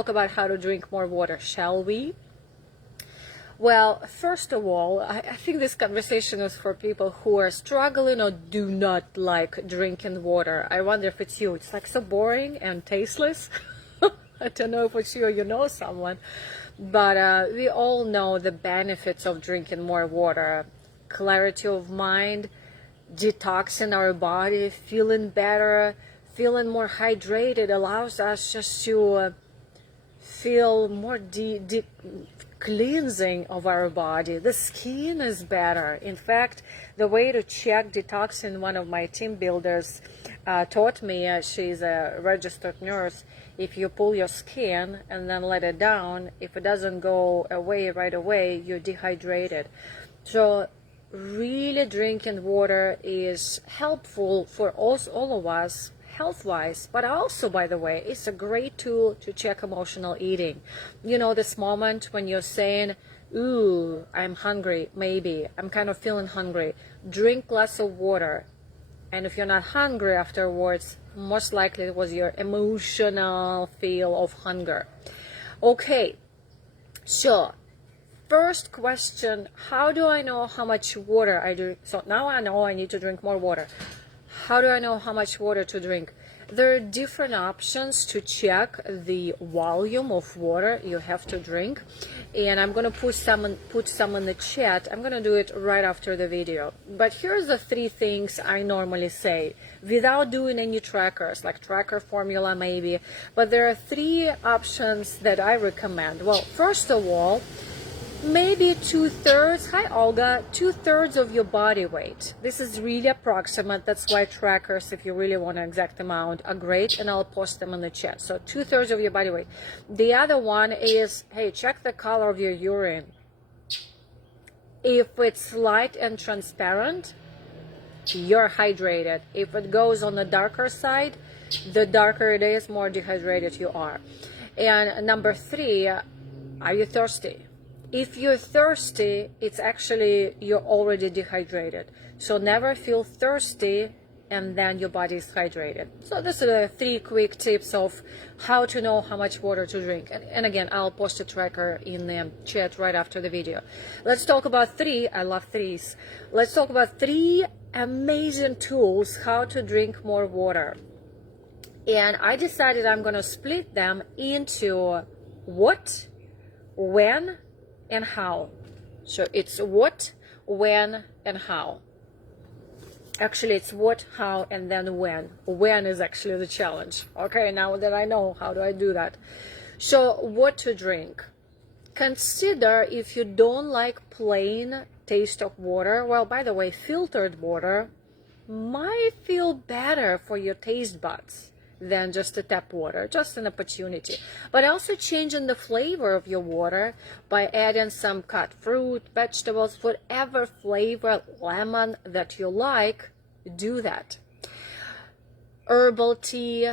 Talk about how to drink more water, shall we? Well, first of all, I think this conversation is for people who are struggling or do not like drinking water. I wonder if it's you. It's like so boring and tasteless. I don't know if it's you or you know someone, but we all know the benefits of drinking more water. Clarity of mind, detoxing our body, feeling better, feeling more hydrated allows us just to feel more cleansing of our body. The skin is better. In fact, the way to check detoxing, one of my team builders taught me, she's a registered nurse, if you pull your skin and then let it down, if it doesn't go away right away, you're dehydrated. So really drinking water is helpful for all of us health-wise, but also, by the way, it's a great tool to check emotional eating. You know, this moment when you're saying, ooh, I'm hungry, maybe I'm kind of feeling hungry, drink glass of water, and if you're not hungry afterwards, most likely it was your emotional feel of hunger. Okay, so first question, how do I know how much water I drink? So now I know I need to drink more water. How do I know how much water to drink? There are different options to check the volume of water you have to drink, and I'm going to put some in the chat. I'm going to do it right after the video. But here's the 3 things I normally say without doing any trackers, like tracker formula maybe. But there are 3 options that I recommend. Well, first of all, maybe 2/3, hi Olga, 2/3 of your body weight. This is really approximate. That's why trackers, if you really want an exact amount, are great, and I'll post them in the chat. So 2/3 of your body weight. The other one is, hey, check the color of your urine. If it's light and transparent, you're hydrated. If it goes on the darker side, the darker it is, more dehydrated you are. And number 3, are you thirsty? If you're thirsty, it's actually you're already dehydrated. So never feel thirsty and then your body is hydrated. So these are the 3 quick tips of how to know how much water to drink. And again, I'll post a tracker in the chat right after the video. Let's talk about 3, I love 3s. Let's talk about 3 amazing tools how to drink more water. And I decided I'm going to split them into what, when, and how. So it's what, when, and how. Actually, it's what, how, and then when. When is actually the challenge. Okay, now that I know, how do I do that? So what to drink? Consider if you don't like plain taste of water. Well, by the way, filtered water might feel better for your taste buds than just the tap water, just an opportunity. But also changing the flavor of your water by adding some cut fruit, vegetables, whatever flavor, lemon that you like, do that. Herbal tea,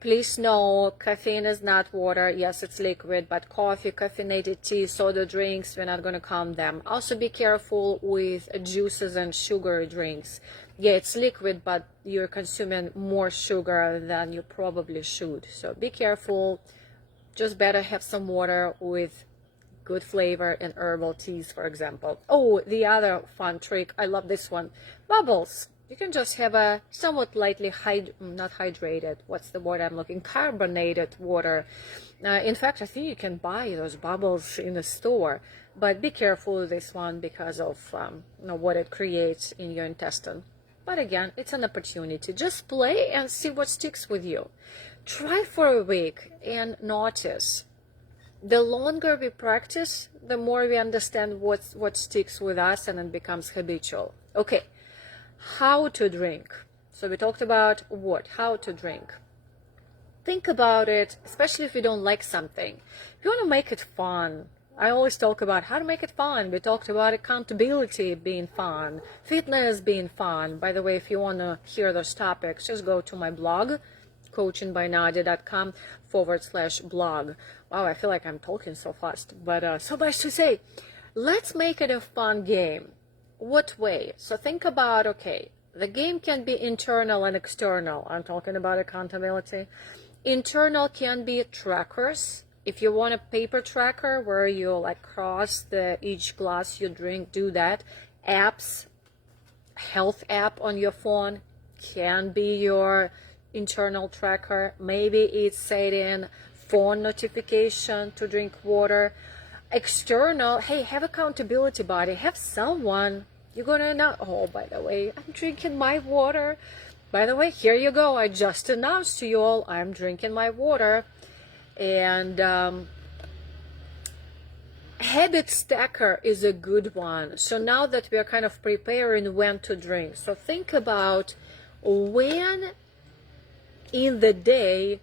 please know caffeine is not water. Yes, it's liquid, but coffee, caffeinated tea, soda drinks, we're not going to count them. Also be careful with juices and sugary drinks. Yeah, it's liquid, but you're consuming more sugar than you probably should. So be careful. Just better have some water with good flavor and herbal teas, for example. Oh, the other fun trick, I love this one. Bubbles. You can just have a somewhat lightly, not hydrated, what's the word I'm looking, carbonated water. In fact, I think you can buy those bubbles in the store, but be careful with this one because of what it creates in your intestine. But again, it's an opportunity. Just play and see what sticks with you. Try for a week and notice. The longer we practice, the more we understand what sticks with us, and it becomes habitual. Okay, how to drink. So we talked about what, how to drink. Think about it, especially if you don't like something. If you want to make it fun, I always talk about how to make it fun. We talked about accountability being fun, fitness being fun. By the way, if you want to hear those topics, just go to my blog, coachingbynadia.com/blog. Wow, I feel like I'm talking so fast, but so much to say. Let's make it a fun game. What way? So think about, okay, the game can be internal and external. I'm talking about accountability. Internal can be trackers. If you want a paper tracker where you like cross each glass you drink, do that. Apps, health app on your phone can be your internal tracker. Maybe it's setting phone notification to drink water. External, hey, have accountability buddy, have someone you're gonna know, oh, by the way, I'm drinking my water. By the way, here you go, I just announced to you all I'm drinking my water. And habit stacker is a good one. So now that we are kind of preparing when to drink, so think about when in the day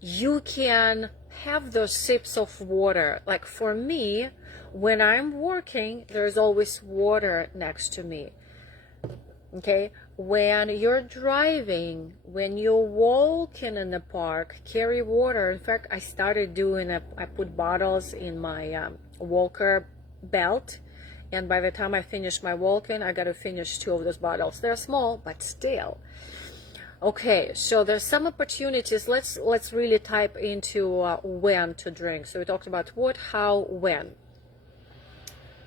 you can have those sips of water. Like for me, when I'm working, there's always water next to me. Okay, when you're driving, when you're walking in the park, carry water. In fact, I started doing I put bottles in my walker belt, and by the time I finish my walking, I got to finish 2 of those bottles. They're small, but still. Okay, so there's some opportunities. Let's really type into when to drink. So we talked about what, how, when.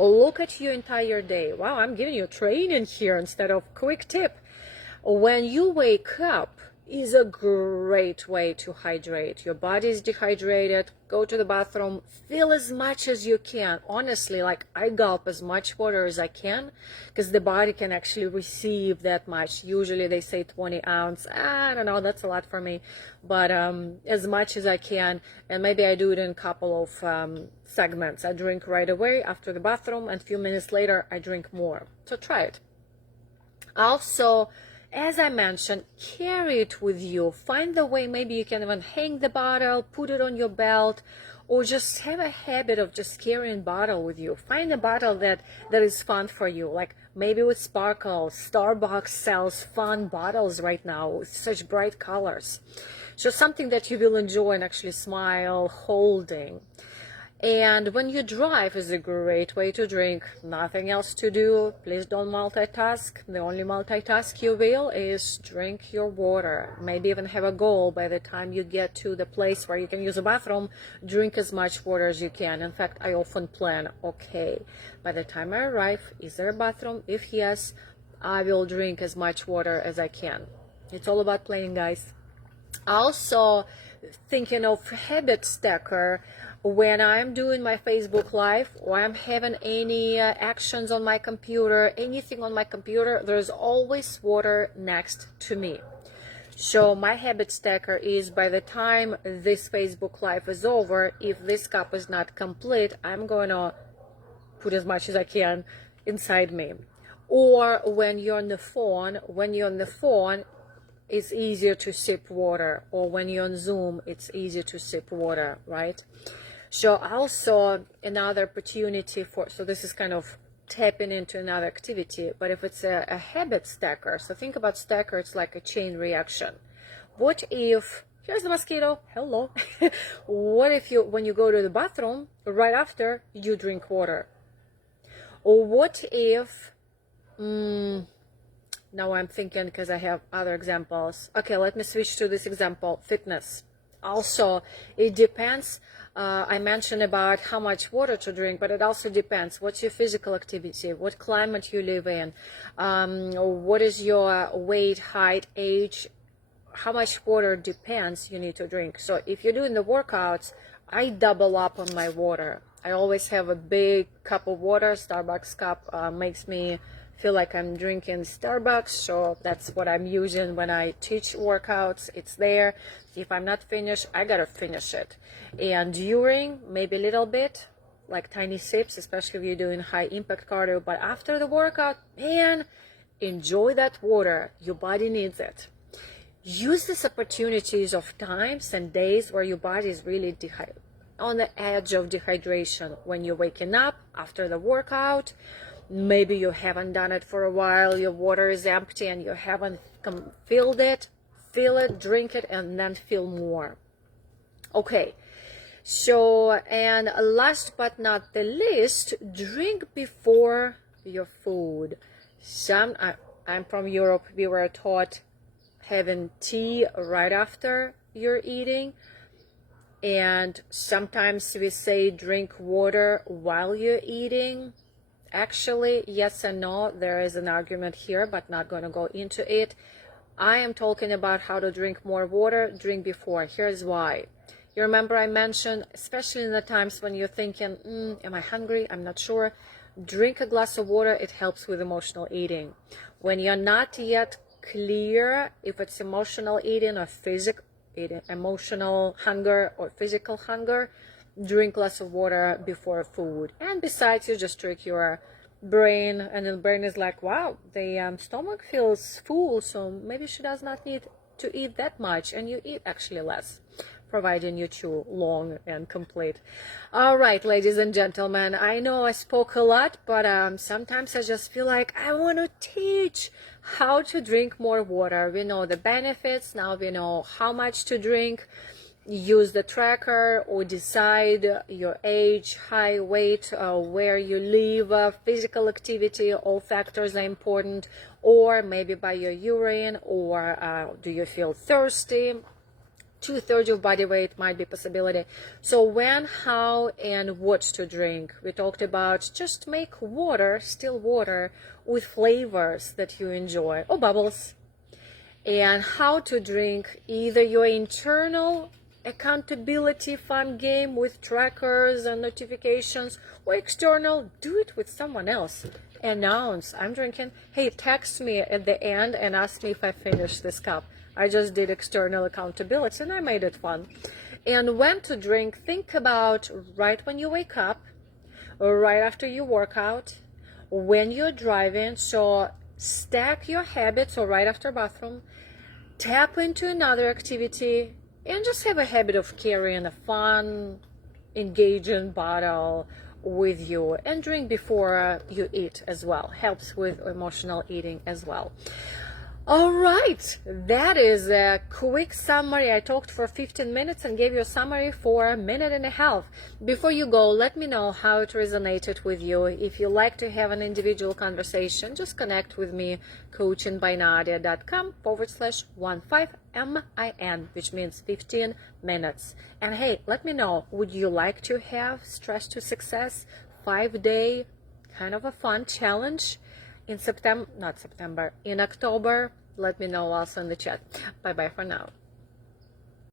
Look at your entire day. Wow, I'm giving you training here instead of quick tip. When you wake up is a great way to hydrate. Your body is dehydrated. Go to the bathroom, fill as much as you can. Honestly, like I gulp as much water as I can because the body can actually receive that much. Usually they say 20 ounce. I don't know, that's a lot for me. But as much as I can, and maybe I do it in a couple of segments. I drink right away after the bathroom, and a few minutes later I drink more. So try it. Also, as I mentioned, carry it with you. Find the way, maybe you can even hang the bottle, put it on your belt, or just have a habit of just carrying bottle with you. Find a bottle that is fun for you, like maybe with sparkles. Starbucks sells fun bottles right now with such bright colors. So something that you will enjoy and actually smile holding. And when you drive is a great way to drink. Nothing else to do. Please don't multitask. The only multitask you will is drink your water. Maybe even have a goal by the time you get to the place where you can use a bathroom. Drink as much water as you can. In fact, I often plan, okay, by the time I arrive, is there a bathroom? If yes, I will drink as much water as I can. It's all about playing, guys. Also, thinking of habit stacker, when I'm doing my Facebook Live or I'm having any actions on my computer, anything on my computer, there's always water next to me. So my habit stacker is by the time this Facebook Live is over, if this cup is not complete, I'm going to put as much as I can inside me. Or when you're on the phone, it's easier to sip water, or when you're on Zoom, it's easier to sip water, right? So also another opportunity so this is kind of tapping into another activity, but if it's a habit stacker, so think about stacker, it's like a chain reaction. What if, here's the mosquito, hello. What if when you go to the bathroom, right after, you drink water? Or what if, now I'm thinking because I have other examples. Okay, let me switch to this example, fitness. Also, it depends. I mentioned about how much water to drink, but it also depends. What's your physical activity? What climate you live in? What is your weight, height, age? How much water depends you need to drink. So if you're doing the workouts, I double up on my water. I always have a big cup of water. Starbucks cup makes me feel like I'm drinking Starbucks, so that's what I'm using when I teach workouts. It's there. If I'm not finished, I gotta finish it. And during, maybe a little bit, like tiny sips, especially if you're doing high impact cardio. But after the workout, man, enjoy that water. Your body needs it. Use these opportunities of times and days where your body is really on the edge of dehydration. When you're waking up after the workout, maybe you haven't done it for a while, your water is empty and you haven't filled it, fill it, drink it, and then fill more. Okay, so, and last but not the least, drink before your food. I'm from Europe, we were taught having tea right after you're eating. And sometimes we say drink water while you're eating. Actually, yes and no. There is an argument here, but not going to go into it. I am talking about how to drink more water. Drink before. Here's why. You remember I mentioned, especially in the times when you're thinking, am I hungry? I'm not sure. Drink a glass of water. It helps with emotional eating. When you're not yet clear if it's emotional eating or physical eating, emotional hunger or physical hunger, drink lots of water before food. And besides, you just trick your brain, and the brain is like, wow, the stomach feels full, so maybe she does not need to eat that much, and you eat actually less, providing you chew long and complete. All right, ladies and gentlemen, I know I spoke a lot, but sometimes I just feel like I want to teach how to drink more water. We know the benefits, now we know how much to drink. Use the tracker or decide your age, height, weight, where you live, physical activity, all factors are important, or maybe by your urine, or do you feel thirsty? 2/3 of body weight might be a possibility. So when, how, and what to drink. We talked about just make water, still water, with flavors that you enjoy, or bubbles. And how to drink either your internal accountability fun game with trackers and notifications, or external, do it with someone else. Announce, I'm drinking. Hey, text me at the end and ask me if I finished this cup. I just did external accountability and I made it fun. And when to drink, think about right when you wake up, or right after you work out, when you're driving. So stack your habits, or right after bathroom, tap into another activity, and just have a habit of carrying a fun, engaging bottle with you, and drink before you eat as well. Helps with emotional eating as well. All right, that is a quick summary. I talked for 15 minutes and gave you a summary for a minute and a half. Before you go, let me know how it resonated with you. If you like to have an individual conversation, just connect with me, coachingbynadia.com/15min, which means 15 minutes. And hey, let me know, would you like to have Stress to Success 5-day kind of a fun challenge in October? Let me know also in the chat. Bye bye for now.